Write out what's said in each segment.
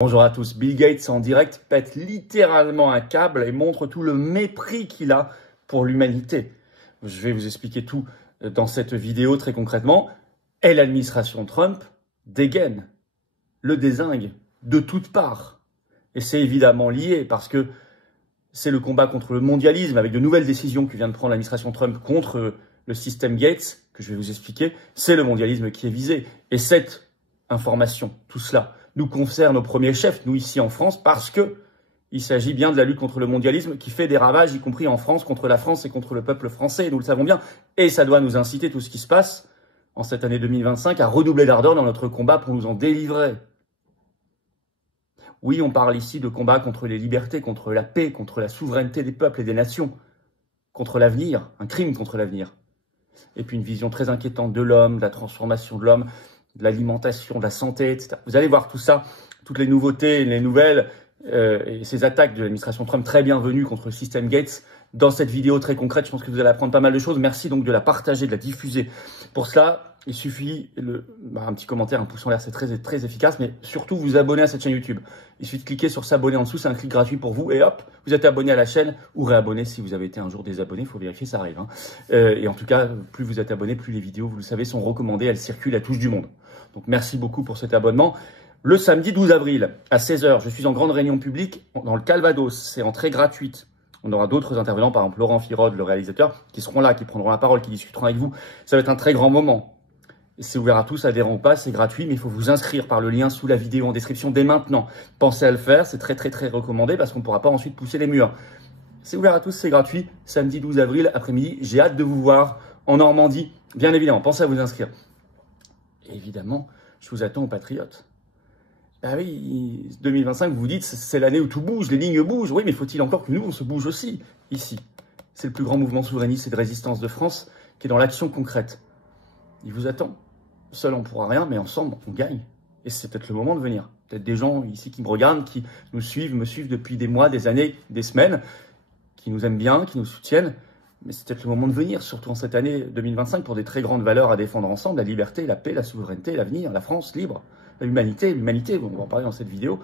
Bonjour à tous. Bill Gates en direct pète littéralement un câble et montre tout le mépris qu'il a pour l'humanité. Je vais vous expliquer tout dans cette vidéo très concrètement. Et l'administration Trump dégaine, le dézingue de toutes parts. Et c'est évidemment lié parce que c'est le combat contre le mondialisme avec de nouvelles décisions que vient de prendre l'administration Trump contre le système Gates, que je vais vous expliquer. C'est le mondialisme qui est visé. Et cette information, tout cela, nous concerne au premier chef, nous ici en France, parce que il s'agit bien de la lutte contre le mondialisme qui fait des ravages, y compris en France, contre la France et contre le peuple français, nous le savons bien. Et ça doit nous inciter, tout ce qui se passe en cette année 2025, à redoubler d'ardeur dans notre combat pour nous en délivrer. Oui, on parle ici de combat contre les libertés, contre la paix, contre la souveraineté des peuples et des nations, contre l'avenir, un crime contre l'avenir. Et puis une vision très inquiétante de l'homme, de la transformation de l'homme, de l'alimentation, de la santé, etc. Vous allez voir tout ça, toutes les nouveautés, les nouvelles et ces attaques de l'administration Trump très bienvenues contre le système Gates dans cette vidéo très concrète. Je pense que vous allez apprendre pas mal de choses. Merci donc de la partager, de la diffuser. Pour cela, il suffit un petit commentaire, un pouce en l'air, c'est très efficace, mais surtout vous abonner à cette chaîne YouTube. Il suffit de cliquer sur s'abonner en dessous, c'est un clic gratuit pour vous, et hop, vous êtes abonné à la chaîne ou réabonné si vous avez été un jour désabonné, il faut vérifier, ça arrive. Et en tout cas, plus vous êtes abonné, plus les vidéos, vous le savez, sont recommandées, elles circulent, elles touchent du monde. Donc merci beaucoup pour cet abonnement. Le samedi 12 avril à 16 h, je suis en grande réunion publique dans le Calvados, c'est entrée gratuite. On aura d'autres intervenants, par exemple Laurent Firode, le réalisateur, qui seront là, qui prendront la parole, qui discuteront avec vous. Ça va être un très grand moment. C'est ouvert à tous, adhérents ou pas, c'est gratuit, mais il faut vous inscrire par le lien sous la vidéo en description dès maintenant. Pensez à le faire, c'est très recommandé parce qu'on ne pourra pas ensuite pousser les murs. C'est ouvert à tous, c'est gratuit, samedi 12 avril après-midi. J'ai hâte de vous voir en Normandie, bien évidemment. Pensez à vous inscrire. Et évidemment, je vous attends aux patriotes. Ah oui, 2025, vous vous dites, c'est l'année où tout bouge, les lignes bougent. Oui, mais faut-il encore que nous, on se bouge aussi, ici. C'est le plus grand mouvement souverainiste et de résistance de France qui est dans l'action concrète. Il vous attend. Seul, on ne pourra rien, mais ensemble, on gagne. Et c'est peut-être le moment de venir. Peut-être des gens ici qui me regardent, qui nous suivent, me suivent depuis des mois, des années, des semaines, qui nous aiment bien, qui nous soutiennent. Mais c'est peut-être le moment de venir, surtout en cette année 2025, pour des très grandes valeurs à défendre ensemble, la liberté, la paix, la souveraineté, l'avenir, la France libre, l'humanité, on va en parler dans cette vidéo.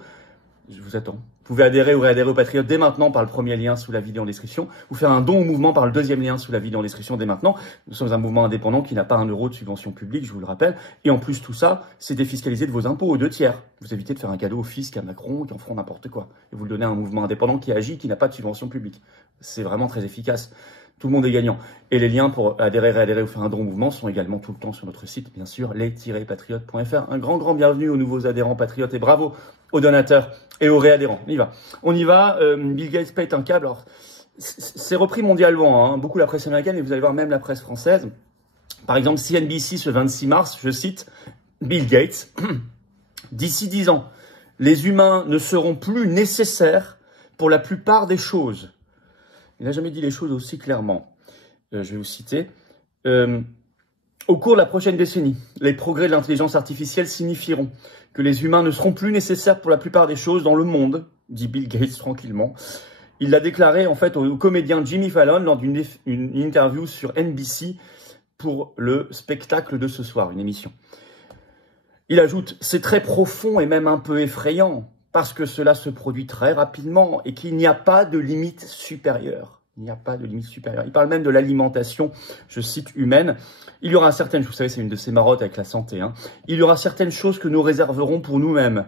Je vous attends. Vous pouvez adhérer ou réadhérer aux Patriotes dès maintenant par le premier lien sous la vidéo en description, ou faire un don au mouvement par le deuxième lien sous la vidéo en description dès maintenant. Nous sommes un mouvement indépendant qui n'a pas un euro de subvention publique, je vous le rappelle. Et en plus, tout ça, c'est défiscalisé de vos impôts aux 2/3. Vous évitez de faire un cadeau au fisc, à Macron, qui en feront n'importe quoi. Et vous le donnez à un mouvement indépendant qui agit, qui n'a pas de subvention publique. C'est vraiment très efficace. Tout le monde est gagnant. Et les liens pour adhérer, réadhérer ou faire un don au mouvement sont également tout le temps sur notre site, bien sûr, les-patriotes.fr. Un grand bienvenue aux nouveaux adhérents patriotes et bravo aux donateurs et aux réadhérents. On y va. Bill Gates pète un câble. Alors, c'est repris mondialement, hein. Beaucoup la presse américaine, mais vous allez voir même la presse française. Par exemple, CNBC ce 26 mars, je cite Bill Gates. D'ici 10 ans, les humains ne seront plus nécessaires pour la plupart des choses. Il n'a jamais dit les choses aussi clairement. Je vais vous citer. Au cours de la prochaine décennie, les progrès de l'intelligence artificielle signifieront que les humains ne seront plus nécessaires pour la plupart des choses dans le monde, dit Bill Gates tranquillement. Il l'a déclaré en fait au comédien Jimmy Fallon lors d'une interview sur NBC pour le spectacle de ce soir, une émission. Il ajoute « C'est très profond et même un peu effrayant ». Parce que cela se produit très rapidement et qu'il n'y a pas de limite supérieure. Il n'y a pas de limite supérieure. Il parle même de l'alimentation, je cite, humaine. Il y aura certaines, vous savez, c'est une de ces marottes avec la santé, hein. Il y aura certaines choses que nous réserverons pour nous-mêmes.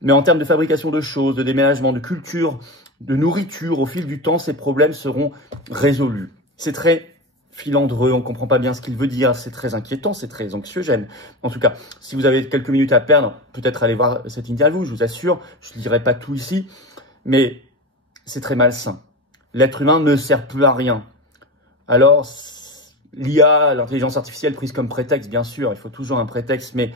Mais en termes de fabrication de choses, de déménagement, de culture, de nourriture, au fil du temps, ces problèmes seront résolus. C'est très filandreux, on ne comprend pas bien ce qu'il veut dire, c'est très inquiétant, c'est très anxiogène. En tout cas, si vous avez quelques minutes à perdre, peut-être allez voir cette interview, je vous assure, je ne dirai pas tout ici, mais c'est très malsain. L'être humain ne sert plus à rien. Alors, l'IA, l'intelligence artificielle prise comme prétexte, bien sûr, il faut toujours un prétexte, mais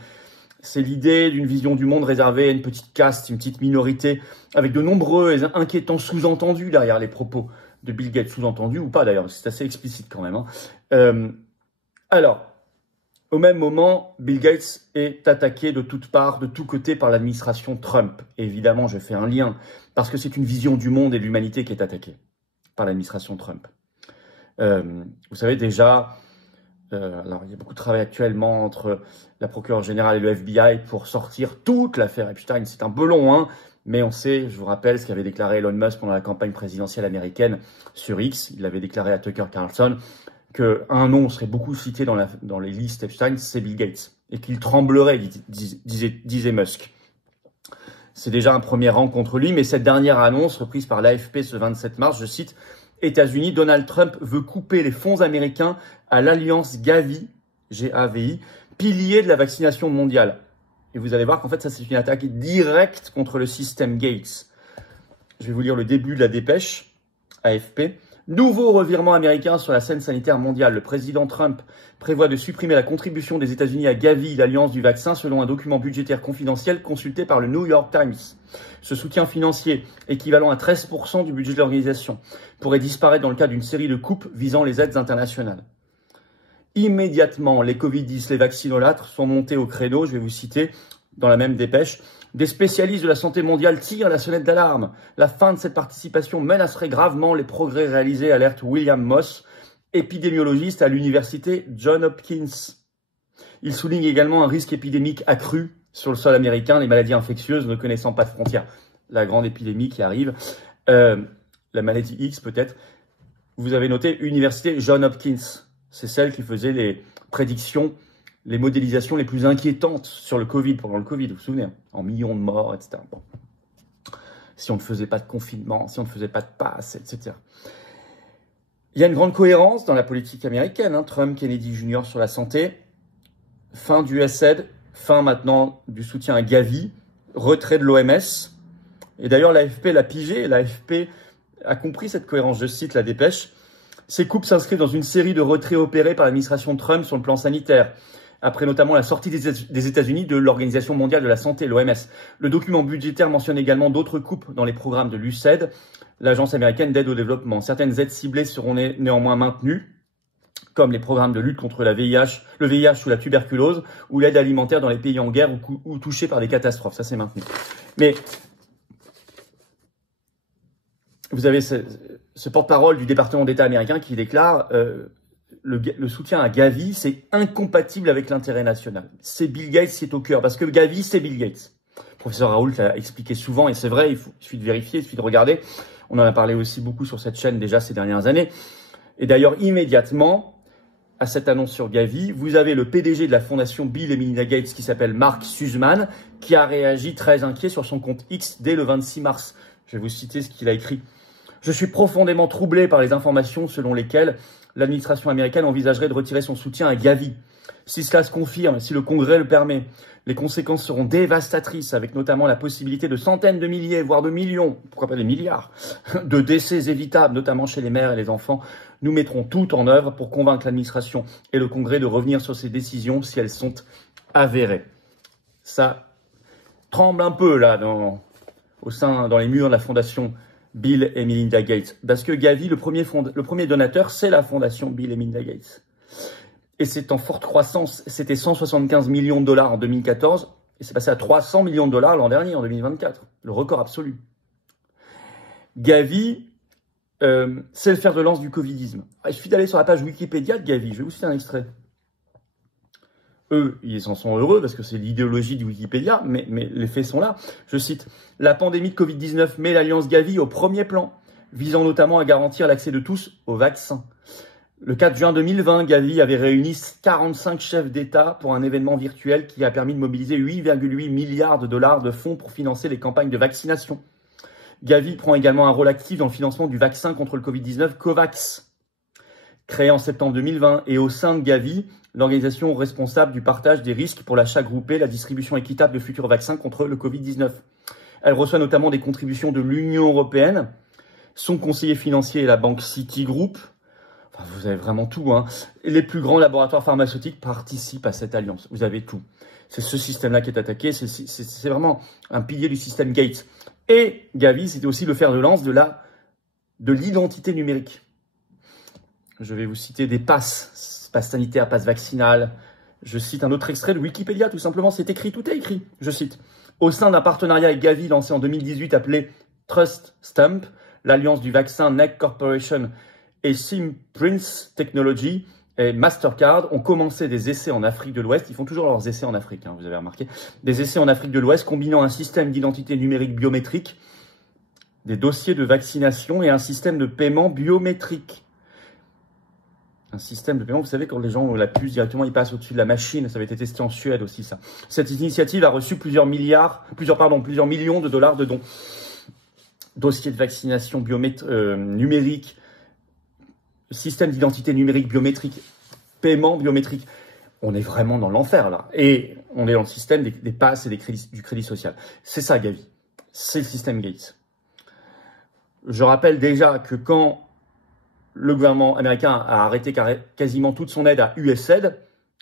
c'est l'idée d'une vision du monde réservée à une petite caste, une petite minorité, avec de nombreux et inquiétants sous-entendus derrière les propos de Bill Gates, sous-entendu ou pas d'ailleurs, c'est assez explicite quand même. Alors, au même moment, Bill Gates est attaqué de toutes parts, de tous côtés par l'administration Trump. Et évidemment, je fais un lien, parce que c'est une vision du monde et de l'humanité qui est attaquée par l'administration Trump. Vous savez déjà, Alors, il y a beaucoup de travail actuellement entre la procureure générale et le FBI pour sortir toute l'affaire Epstein. C'est un peu long, hein, mais on sait, je vous rappelle, ce qu'avait déclaré Elon Musk pendant la campagne présidentielle américaine sur X. Il avait déclaré à Tucker Carlson qu'un nom serait beaucoup cité dans les listes Epstein, c'est Bill Gates, et qu'il tremblerait, disait Musk. C'est déjà un premier rang contre lui, mais cette dernière annonce, reprise par l'AFP ce 27 mars, je cite, « États-Unis, Donald Trump veut couper les fonds américains à l'alliance Gavi, G-A-V-I, pilier de la vaccination mondiale. » Et vous allez voir qu'en fait, ça, c'est une attaque directe contre le système Gates. Je vais vous lire le début de la dépêche, AFP. Nouveau revirement américain sur la scène sanitaire mondiale. Le président Trump prévoit de supprimer la contribution des États-Unis à Gavi, l'alliance du vaccin, selon un document budgétaire confidentiel consulté par le New York Times. Ce soutien financier, équivalent à 13% du budget de l'organisation, pourrait disparaître dans le cas d'une série de coupes visant les aides internationales. Immédiatement, les Covid-10, les vaccinolâtres sont montés au créneau, je vais vous citer dans la même dépêche. Des spécialistes de la santé mondiale tirent la sonnette d'alarme. La fin de cette participation menacerait gravement les progrès réalisés, alerte William Moss, épidémiologiste à l'université Johns Hopkins. Il souligne également un risque épidémique accru sur le sol américain, les maladies infectieuses ne connaissant pas de frontières. La grande épidémie qui arrive, la maladie X peut-être. Vous avez noté Université Johns Hopkins. C'est celle qui faisait les prédictions, les modélisations les plus inquiétantes sur le Covid, pendant le Covid, vous vous souvenez, en millions de morts, etc. Bon. Si on ne faisait pas de confinement, si on ne faisait pas de passe, etc. Il y a une grande cohérence dans la politique américaine, hein. Trump, Kennedy Jr. sur la santé, fin du USAID, fin maintenant du soutien à Gavi, retrait de l'OMS. Et d'ailleurs, l'AFP l'a pigé, l'AFP a compris cette cohérence, je cite la dépêche. Ces coupes s'inscrivent dans une série de retraits opérés par l'administration Trump sur le plan sanitaire, après notamment la sortie des États-Unis de l'Organisation mondiale de la santé, l'OMS. Le document budgétaire mentionne également d'autres coupes dans les programmes de l'USAID, l'Agence américaine d'aide au développement. Certaines aides ciblées seront néanmoins maintenues, comme les programmes de lutte contre le VIH ou la tuberculose, ou l'aide alimentaire dans les pays en guerre ou touchés par des catastrophes. Ça, c'est maintenu. Mais vous avez ce porte-parole du département d'État américain qui déclare le soutien à Gavi, c'est incompatible avec l'intérêt national. C'est Bill Gates qui est au cœur, parce que Gavi, c'est Bill Gates. Le professeur Raoult l'a expliqué souvent, et c'est vrai, il suffit de vérifier, il suffit de regarder. On en a parlé aussi beaucoup sur cette chaîne déjà ces dernières années. Et d'ailleurs, immédiatement, à cette annonce sur Gavi, vous avez le PDG de la fondation Bill et Melinda Gates qui s'appelle Mark Sussman, qui a réagi très inquiet sur son compte X dès le 26 mars. Je vais vous citer ce qu'il a écrit. « Je suis profondément troublé par les informations selon lesquelles l'administration américaine envisagerait de retirer son soutien à Gavi. Si cela se confirme, si le Congrès le permet, les conséquences seront dévastatrices, avec notamment la possibilité de centaines de milliers, voire de millions, pourquoi pas des milliards, de décès évitables, notamment chez les mères et les enfants. Nous mettrons tout en œuvre pour convaincre l'administration et le Congrès de revenir sur ces décisions si elles sont avérées. » Ça tremble un peu là dans les murs de la fondation Bill et Melinda Gates. Parce que Gavi, le premier donateur, c'est la fondation Bill et Melinda Gates. Et c'est en forte croissance. C'était 175 millions de dollars en 2014 et c'est passé à 300 millions de dollars l'an dernier, en 2024. Le record absolu. Gavi, c'est le fer de lance du covidisme. Il suffit d'aller sur la page Wikipédia de Gavi. Je vais vous citer un extrait. Eux, ils en sont heureux parce que c'est l'idéologie du Wikipédia, mais les faits sont là. Je cite, « La pandémie de Covid-19 met l'alliance Gavi au premier plan, visant notamment à garantir l'accès de tous au vaccin. Le 4 juin 2020, Gavi avait réuni 45 chefs d'État pour un événement virtuel qui a permis de mobiliser 8,8 milliards de dollars de fonds pour financer les campagnes de vaccination. Gavi prend également un rôle actif dans le financement du vaccin contre le Covid-19 COVAX, créé en septembre 2020, et au sein de Gavi, l'organisation responsable du partage des risques pour l'achat groupé, la distribution équitable de futurs vaccins contre le Covid-19. Elle reçoit notamment des contributions de l'Union européenne. Son conseiller financier est la banque Citigroup. Enfin, vous avez vraiment tout, hein. Les plus grands laboratoires pharmaceutiques participent à cette alliance. Vous avez tout. C'est ce système-là qui est attaqué. C'est vraiment un pilier du système Gates. Et Gavi, c'était aussi le fer de lance de l'identité numérique. Je vais vous citer des passes sanitaires, passes vaccinales. Je cite un autre extrait de Wikipédia, tout simplement. C'est écrit, tout est écrit. Je cite. Au sein d'un partenariat avec Gavi lancé en 2018 appelé Trust Stamp, l'alliance du vaccin NEC Corporation et Simprints Technology et Mastercard ont commencé des essais en Afrique de l'Ouest. Ils font toujours leurs essais en Afrique, hein, vous avez remarqué. Des essais en Afrique de l'Ouest combinant un système d'identité numérique biométrique, des dossiers de vaccination et un système de paiement biométrique. Un système de paiement, vous savez, quand les gens la puce directement, ils passent au-dessus de la machine. Ça avait été testé en Suède aussi, ça. Cette initiative a reçu plusieurs millions de dollars de dons. Dossier de vaccination numérique, système d'identité numérique biométrique, paiement biométrique. On est vraiment dans l'enfer, là. Et on est dans le système des passes et du crédit social. C'est ça, Gavi. C'est le système Gates. Je rappelle déjà que quand le gouvernement américain a arrêté quasiment toute son aide à USAID,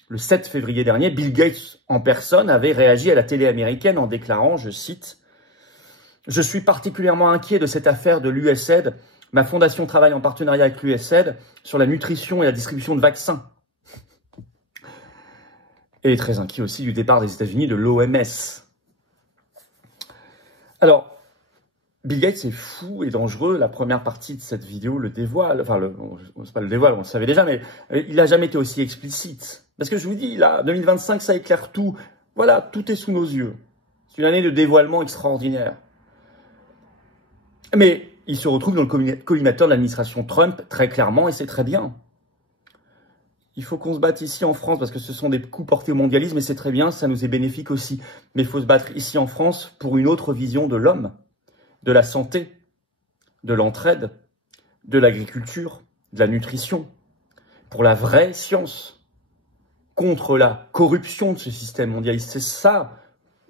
le 7 février dernier, Bill Gates en personne avait réagi à la télé américaine en déclarant, je cite, « Je suis particulièrement inquiet de cette affaire de l'USAID. Ma fondation travaille en partenariat avec l'USAID sur la nutrition et la distribution de vaccins. » Et très inquiet aussi du départ des États-Unis de l'OMS. Alors, Bill Gates est fou et dangereux. La première partie de cette vidéo le dévoile. Enfin, c'est pas le dévoile, on le savait déjà, mais il n'a jamais été aussi explicite. Parce que je vous dis, là, 2025, ça éclaire tout. Voilà, tout est sous nos yeux. C'est une année de dévoilement extraordinaire. Mais il se retrouve dans le collimateur de l'administration Trump, très clairement, et c'est très bien. Il faut qu'on se batte ici en France, parce que ce sont des coups portés au mondialisme, et c'est très bien, ça nous est bénéfique aussi. Mais il faut se battre ici en France pour une autre vision de l'homme, de la santé, de l'entraide, de l'agriculture, de la nutrition, pour la vraie science, contre la corruption de ce système mondialiste. C'est ça,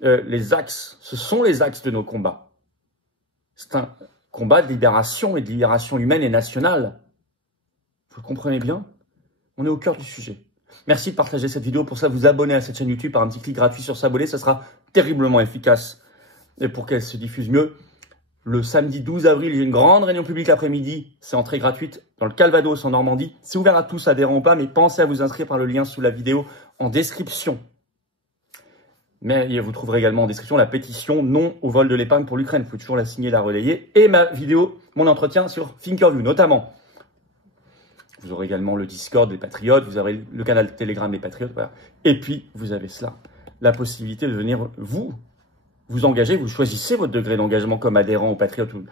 les axes, ce sont les axes de nos combats. C'est un combat de libération et de libération humaine et nationale. Vous le comprenez bien? On est au cœur du sujet. Merci de partager cette vidéo. Pour ça, vous abonner à cette chaîne YouTube par un petit clic gratuit sur s'abonner. Ça sera terriblement efficace et pour qu'elle se diffuse mieux. Le samedi 12 avril, j'ai une grande réunion publique l'après-midi. C'est entrée gratuite dans le Calvados, en Normandie. C'est ouvert à tous, adhérents ou pas, mais pensez à vous inscrire par le lien sous la vidéo en description. Mais vous trouverez également en description la pétition non au vol de l'épargne pour l'Ukraine. Vous pouvez toujours la signer, la relayer. Et ma vidéo, mon entretien sur Thinkerview, notamment. Vous aurez également le Discord des Patriotes, vous aurez le canal Telegram des Patriotes. Voilà. Et puis, vous avez cela, la possibilité de venir vous engager. Vous choisissez votre degré d'engagement comme adhérent aux Patriotes ou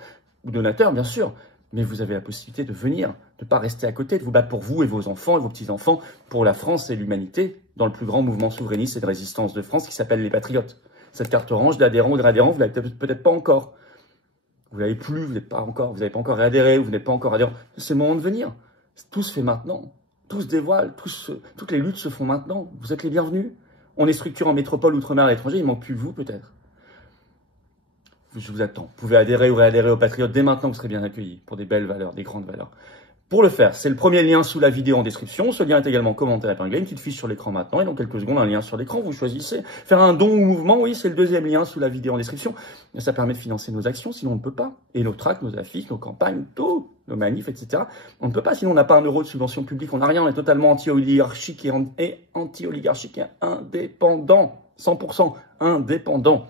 donateur, bien sûr. Mais vous avez la possibilité de venir, de ne pas rester à côté, de vous battre pour vous et vos enfants et vos petits-enfants, pour la France et l'humanité, dans le plus grand mouvement souverainiste et de résistance de France qui s'appelle les Patriotes. Cette carte orange d'adhérent ou de réadhérent, vous ne l'avez peut-être pas encore. Vous l'avez plus, vous n'avez pas encore réadhéré, vous n'êtes pas encore adhérent. C'est le moment de venir. Tout se fait maintenant. Tout se dévoile. Toutes les luttes se font maintenant. Vous êtes les bienvenus. On est structuré en métropole, outre-mer, à l'étranger. Il ne manque plus que vous, peut-être. Je vous attends. Vous pouvez adhérer ou réadhérer aux Patriotes. Dès maintenant, vous serez bien accueillis pour des belles valeurs, des grandes valeurs. Pour le faire, c'est le premier lien sous la vidéo en description. Ce lien est également commenté à épinglé, une petite fiche sur l'écran maintenant. Et dans quelques secondes, un lien sur l'écran. Vous choisissez. Faire un don ou mouvement, oui, c'est le deuxième lien sous la vidéo en description. Ça permet de financer nos actions, sinon on ne peut pas. Et nos tracts, nos affiches, nos campagnes, tout, nos manifs, etc. On ne peut pas, sinon on n'a pas un euro de subvention publique. On n'a rien, on est totalement anti-oligarchique et anti-oligarchique et indépendant. 100% indépendant.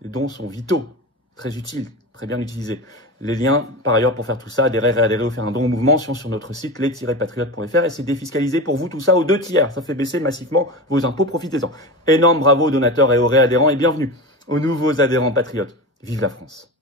Les dons sont vitaux, très utiles, très bien utilisés. Les liens, par ailleurs, pour faire tout ça, adhérer, réadhérer ou faire un don au mouvement sont sur notre site les-patriotes.fr et c'est défiscalisé pour vous tout ça aux 2 tiers. Ça fait baisser massivement vos impôts, profitez-en. Énorme bravo aux donateurs et aux réadhérents et bienvenue aux nouveaux adhérents patriotes. Vive la France!